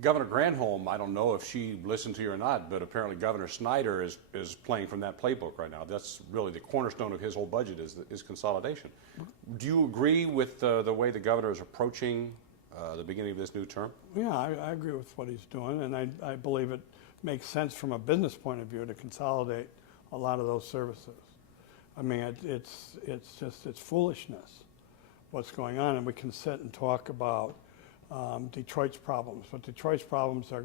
Governor Granholm, I don't know if she listened to you or not, but apparently Governor Snyder is playing from that playbook right now. That's really the cornerstone of his whole budget is consolidation. Do you agree with the way the governor is approaching the beginning of this new term? Yeah, I agree with what he's doing, and I believe it makes sense from a business point of view to consolidate a lot of those services. I mean, it's foolishness what's going on, and we can sit and talk about Detroit's problems, but Detroit's problems are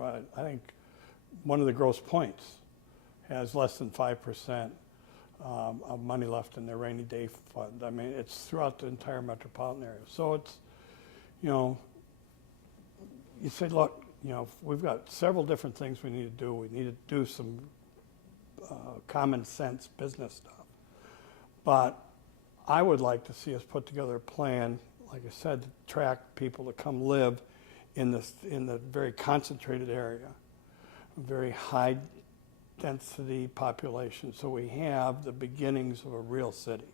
I think, one of the gross points has less than 5% of money left in their rainy day fund. I mean, it's throughout the entire metropolitan area. So it's, you say, look, we've got several different things we need to do. We need to do some common sense business stuff. But I would like to see us put together a plan, like I said, to attract people to come live in the very concentrated area, a very high density population. So we have the beginnings of a real city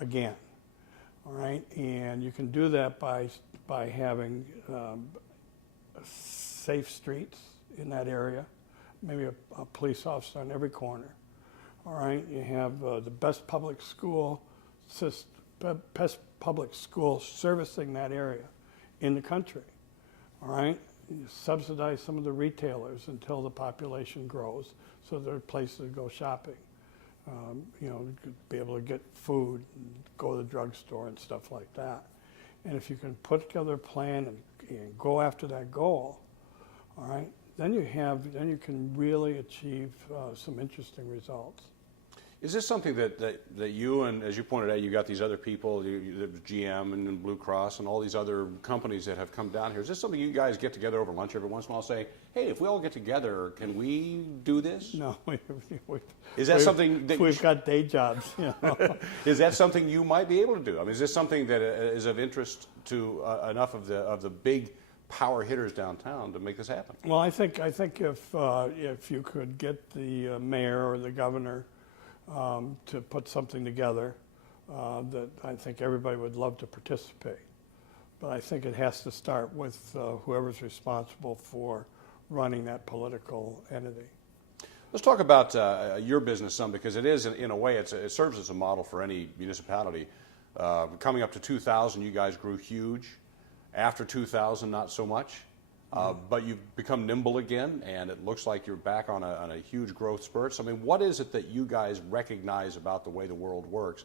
again. All right, and you can do that by having safe streets in that area, maybe a police officer on every corner. All right, you have the best public school servicing that area in the country. All right, you subsidize some of the retailers until the population grows, so there are places to go shopping. Be able to get food, and go to the drugstore and stuff like that. And if you can put together a plan and go after that goal, all right, then you can really achieve some interesting results. Is this something that you, and as you pointed out, you got these other people, the GM and Blue Cross and all these other companies that have come down here. Is this something you guys get together over lunch every once in a while and say, hey, if we all get together, can we do this? No. Is that something that we've got day jobs? Is that something you might be able to do? I mean, is this something that is of interest to enough of the big power hitters downtown to make this happen? Well, I think if you could get the mayor or the governor to put something together, that I think everybody would love to participate. But I think it has to start with whoever's responsible for running that political entity. Let's talk about your business some, because it is, in a way, it serves as a model for any municipality. Coming up to 2000, you guys grew huge. After 2000, not so much. But you've become nimble again, and it looks like you're back on a huge growth spurt. So, I mean, what is it that you guys recognize about the way the world works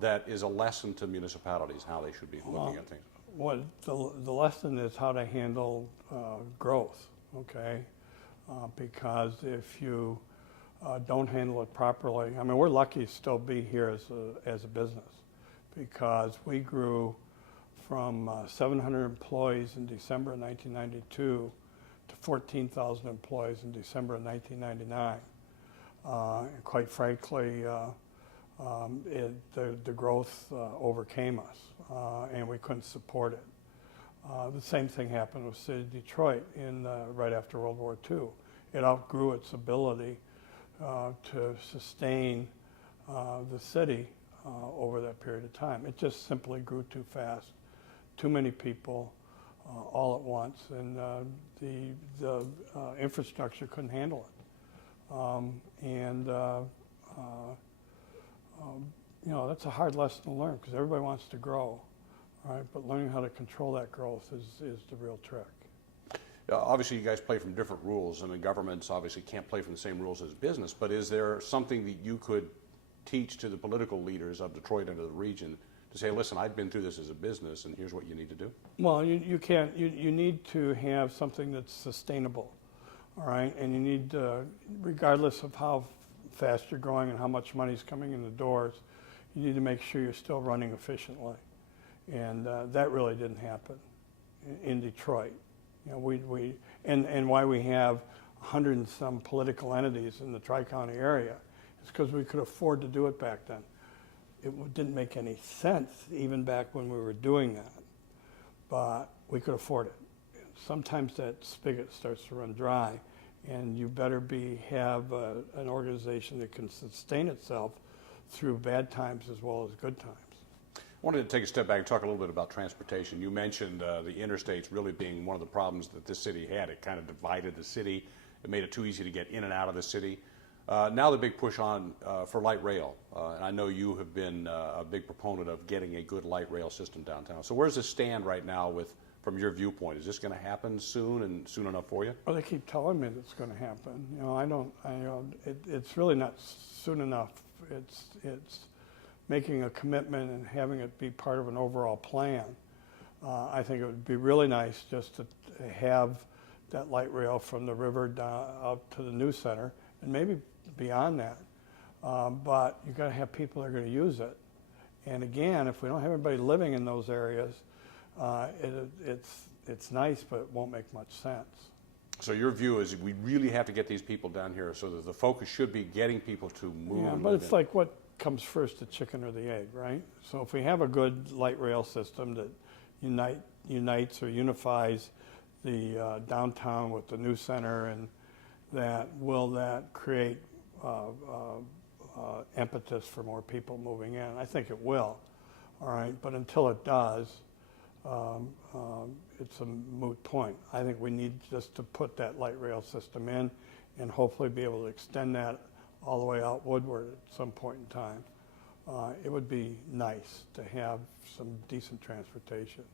that is a lesson to municipalities, how they should be looking at things? Well, the lesson is how to handle growth, okay? Because if you don't handle it properly, I mean, we're lucky to still be here as a business, because we grew from 700 employees in December of 1992 to 14,000 employees in December of 1999. And quite frankly, the growth overcame us, and we couldn't support it. The same thing happened with the city of Detroit right after World War II. It outgrew its ability to sustain the city over that period of time. It just simply grew too fast. Too many people all at once, and the infrastructure couldn't handle it. That's a hard lesson to learn, because everybody wants to grow, right? But learning how to control that growth is the real trick. Obviously, you guys play from different rules. I mean, governments obviously can't play from the same rules as business, but is there something that you could teach to the political leaders of Detroit and of the region to say, listen, I've been through this as a business, and here's what you need to do? Well, you can't. You need to have something that's sustainable, all right? And you need, regardless of how fast you're growing and how much money's coming in the doors, you need to make sure you're still running efficiently. And that really didn't happen in Detroit. And why we have 100 and some political entities in the Tri-County area is because we could afford to do it back then. It didn't make any sense even back when we were doing that, but we could afford it. Sometimes that spigot starts to run dry, and you better have an organization that can sustain itself through bad times as well as good times. wanted to take a step back and talk a little bit about transportation. You mentioned the interstates really being one of the problems that this city had. It kind of divided the city. It made it too easy to get in and out of the city. Now the big push on for light rail, and I know you have been a big proponent of getting a good light rail system downtown. So where's this stand right now from your viewpoint? Is this going to happen soon and soon enough for you? Well, they keep telling me that it's going to happen. It's really not soon enough. It's making a commitment and having it be part of an overall plan. I think it would be really nice just to have that light rail from the river down up to the new center, and maybe beyond that. But you've got to have people that are going to use it. And again, if we don't have everybody living in those areas, it's nice, but it won't make much sense. So your view is we really have to get these people down here, so that the focus should be getting people to move. Yeah, but it's like what comes first, the chicken or the egg, right? So if we have a good light rail system that unites or unifies the downtown with the new center, and will that create impetus for more people moving in? I think it will, all right? But until it does, it's a moot point. I think we need just to put that light rail system in and hopefully be able to extend that all the way out Woodward at some point in time. It would be nice to have some decent transportation.